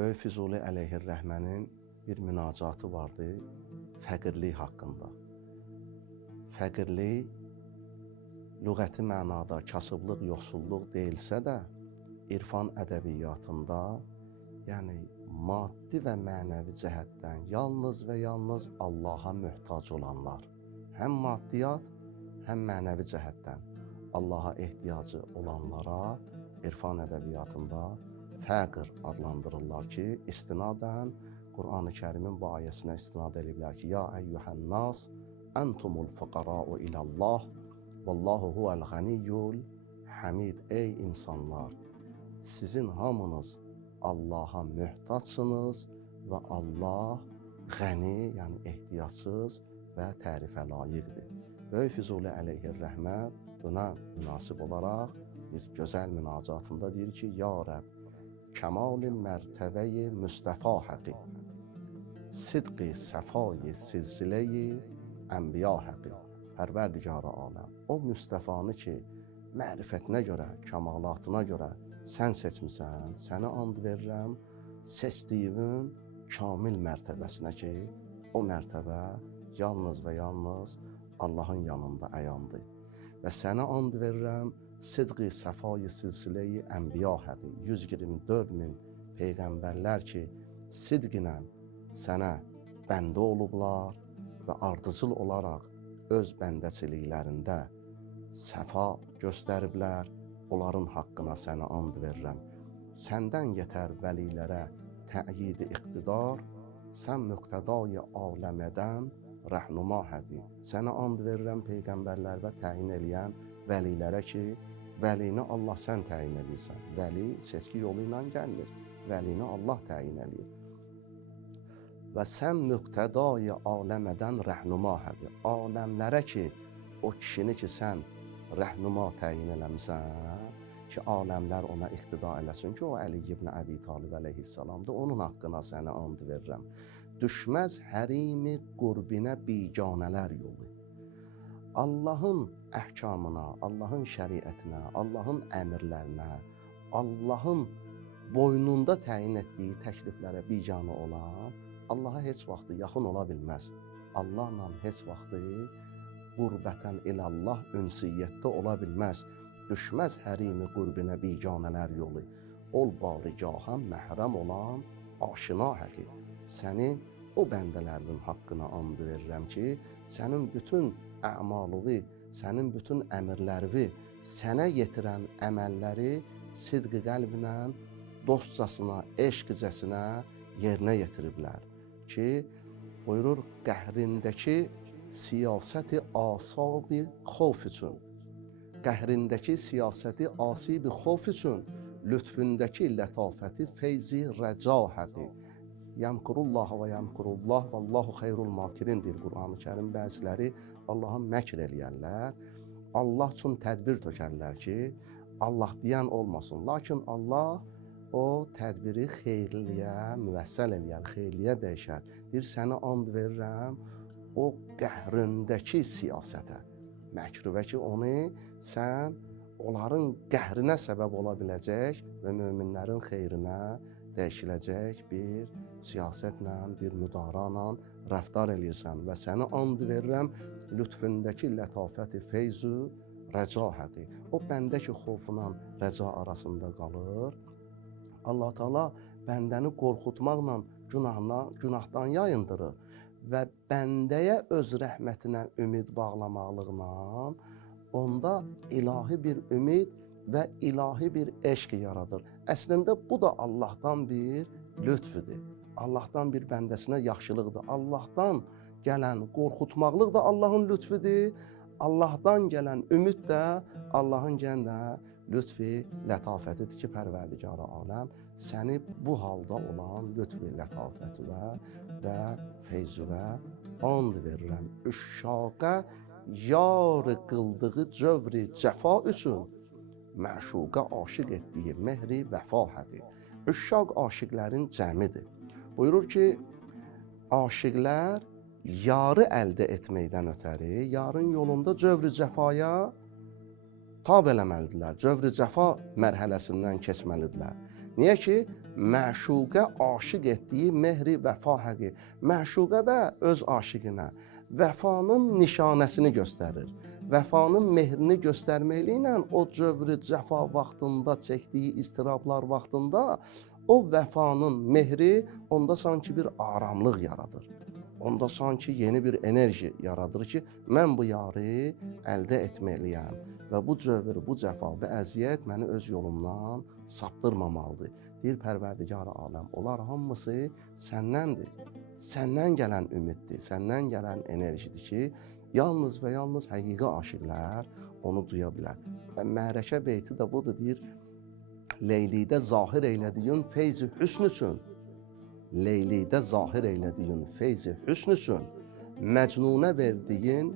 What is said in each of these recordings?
Böyük Füzuli əleyhir-rəhmənin bir münacatı vardı fəqirlik haqqında. Fəqirlik lüğəti mənada kasıblıq, yoxsulluq deyilsə də, irfan ədəbiyyatında, yəni maddi və mənəvi cəhətdən yalnız və yalnız Allaha möhtac olanlar, həm maddiyyat, həm mənəvi cəhətdən Allaha ehtiyacı olanlara irfan ədəbiyyatında fəqir adlandırırlar ki, istinadən Qur'an-ı Kərimin bu ayəsinə istinad ediblər ki, Ya əyyuhən nas, əntumul fəqara'u ilallah, vallahu huvəl ğaniyyul hamid. Ey insanlar, sizin hamınız Allaha möhtaçsınız və Allah ғəni, yəni ehtiyacsız və tərifə layiqdir. Böyük Füzuli əleyhir-rəhmə buna münasib olaraq bir gözəl münacatında deyir ki, Ya Rəbb, kəmal-i mərtəbəyi Müstəfa həqi, sidqi səfai silsiləyi ənbiya həqi, Pərverdigar-ı aləm. O Müstəfanı ki, mərifətinə görə, kəmalatına görə sən seçmisən, səni and verirəm, seçdiyin kamil mərtəbəsinə ki, o mərtəbə yalnız və yalnız Allahın yanında əyandır. Və sənə and verirəm, sidqi səfai silsiləyi ənbiya həqi, 124 min peyğəmbərlər ki, sidqinə sənə bəndə olublar və ardıcıl olaraq öz bəndəçiliklərində səfa göstəriblər, onların haqqına sənə and verirəm. Səndən yetər vəlilərə təyid-i iqtidar, sən müqtədai aləmədən rəhnuma həqi. Sənə and verirəm peyğəmbərlərə təyin eləyən vəlilərə ki, vəlini Allah sən təyin edirsən. Vəli seçki yolu ilə gəlmir, vəlini Allah təyin edir. Və sən müqtədai aləmədən rəhnuma həqi. Aləmlərə ki, o kişini ki, sən rəhnuma təyin eləmisən, ki, aləmlər ona iqtida eləsin ki, o Əli ibn Əbi Talib əleyhissalamdır, onun haqqına sənə and verirəm. Düşməz hərimi qurbinə biganələr yolu. Allahın əhkamına, Allahın şəriətinə, Allahın əmirlərinə, Allahın boynunda təyin etdiyi təkliflərə biganə olan, Allaha heç vaxtı yaxın ola bilməz. Allahla heç vaxtı qurbətən ilallah ünsiyyətdə ola bilməz. Düşməz hərimi qurbinə biganələr yolu. Ol barigaha məhrəm olan aşina həqi. Səni o bəndələrin haqqına and verirəm ki, sənin bütün əmalıvi, sənin bütün əmirlərivi, sənə yetirən əməlləri sidqi qəlbinə, dostcasına, eşqicəsinə yerinə yetiriblər. Ki, buyurur, qəhrindəki siyasəti asab-ı xof üçün, qəhrindəki siyasəti asib-i xof üçün, lütfündəki lətafəti feyzi rəca həqi. Yəmkurullah və yəmkurullah və Allahu xeyrul makirindir. Qur'an-ı Kərim bəziləri Allaha məkr eləyərlər, Allah üçün tədbir tökərlər ki, Allah deyən olmasın. Lakin Allah o tədbiri xeyirliyə müvəssəl eləyər, xeyirliyə dəyişər. Deyir, səni and verirəm o qəhrindəki siyasətə, məkrüvə ki, onu sən onların qəhrinə səbəb ola biləcək və möminlərin xeyrinə dəyişiləcək bir siyasətlə, bir müdarana rəftar eləyirsən və səni and verirəm lütfündəki lətafəti feyzu rəca həqi. O bəndə ki, xofla rəca arasında qalır, Allah Teala bəndəni qorxutmaqla günahdan yayındırır və bəndəyə öz rəhmətinə ümid bağlamaqlıqla onda ilahi bir ümid və ilahi bir eşq yaradır. Əslində bu da Allahdan bir lütfüdür. Allahdan bir bəndəsinə yaxşılıqdır. Allahdan gələn qorxutmaqlıq da Allahın lütfüdür. Allahdan gələn ümid də Allahın gələn lütfi lətafətidir ki, Pərverdigar-ı aləm səni bu halda olan lütfi lətafətivə və feyzüvə and verirəm. Üşşaqa yar qıldığı cövri cəfa üçün məşuqa aşiq etdiyi mehri vəfa həqi. Üşşaq aşiqlərin cəmidir. Buyurur ki, aşiqlər yarı əldə etməkdən ötəri, yarın yolunda cövri cəfaya tab eləməlidirlər, cövri cəfa mərhələsindən keçməlidirlər. Niyə ki, məşuqə aşiq etdiyi mehri vəfa həqi. Məşuqə də öz aşiqinə vəfanın nişanəsini göstərir. Vəfanın mehrini göstərməklə o cövrü cəfa vaxtında çəkdiyi istirablar vaxtında o vəfanın mehri onda sanki bir aramlıq yaradır. Onda sanki yeni bir enerji yaradır ki, mən bu yarı əldə etməliyəm və bu cövr, bu cəfa, bu əziyyət məni öz yolumdan saptırmamalıdır. Deyir Pərverdigar aləm, onlar hamısı səndəndir. Səndən gələn ümiddir, səndən gələn enerjidir ki, yalnız və yalnız həqiqi aşiqlər onu duya bilər. Və Mərəkə beyti də budur, deyir, Leylidə zahir eylədiyin feyzi hüsnüsün. Leylidə zahir eylədiyin feyzi hüsnüsün. Məcnunə verdiyin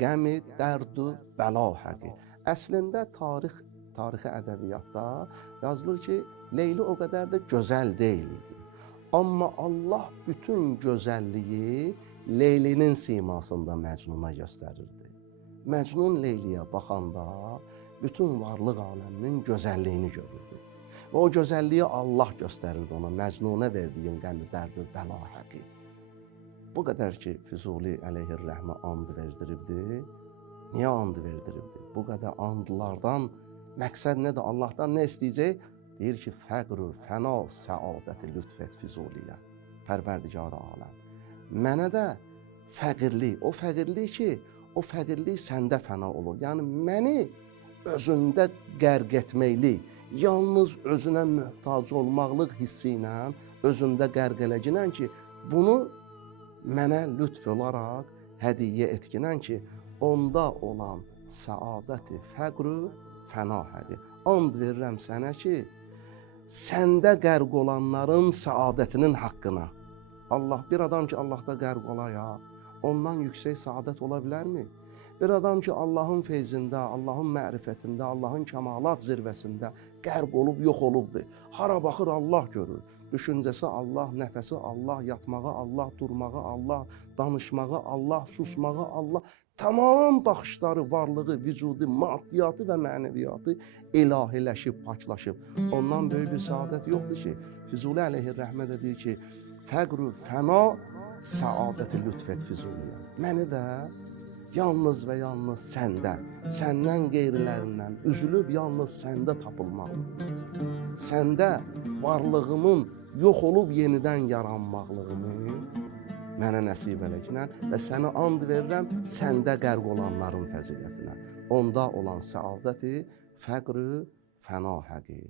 qəmi, dərdu, bəla həqi. Əslində tarixi ədəbiyyatda yazılır ki, Leyli o qədər də gözəl deyil idi. Amma Allah bütün gözəlliyi Leylinin simasında Məcnuna göstərirdi. Məcnun Leyliyə baxanda bütün varlıq aləminin gözəlliyini görürdü. Və o gözəlliyi Allah göstərirdi ona, Məcnuna verdiyin qəmi, dərdi, bəla həqi. Bu qədər ki, Füzuli əleyhir-rəhmə and verdiribdi. Niyə and verdiribdi? Bu qədər andlardan məqsəd nədir? Allahdan nə istəyəcək? Deyir ki, fəqr-ü fəna səadəti lütf et Füzuliyə, Pərverdigar aləm. Mənə də fəqirlik, o fəqirlik səndə fəna olur. Yəni, məni özündə qərq etməklik, yalnız özünə möhtac olmaqlıq hissi ilə özündə qərq eləginən ki, bunu mənə lütf olaraq hədiyyə etginən ki, onda olan səadəti fəqr-ü fəna həqi. And verirəm sənə ki, səndə qərq olanların səadətinin haqqına. Allah, bir adam ki, Allahda qərq olaya, ondan yüksək səadət ola bilərmi? Bir adam ki, Allahın feyzində, Allahın mərifətində, Allahın kəmalat zirvəsində qərq olub, yox olubdur. Hara baxır, Allah görür. Düşüncəsi Allah, nəfəsi Allah, yatmağı Allah, durmağı Allah, danışmağı Allah, susmağı Allah. Tamam baxışları, varlığı, vücudu, maddiyyatı və mənəviyyatı ilahiləşib, paklaşıb. Ondan böyük bir səadət yoxdur ki, Füzuli əleyhir-rəhmə də deyir ki, fəqr-ü fəna səadəti lütf et Füzuliyə. Məni də yalnız və yalnız səndə, səndən qeyrilərindən üzülüb yalnız səndə tapılmalıdır. Səndə varlığımın yox olub yenidən yaranmaqlığını mənə nəsib eləginən və səni and verirəm səndə qərq olanların fəzilətinə. Onda olan səadəti fəqr-ü fəna həqi.